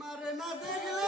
তোমারে না দেখলে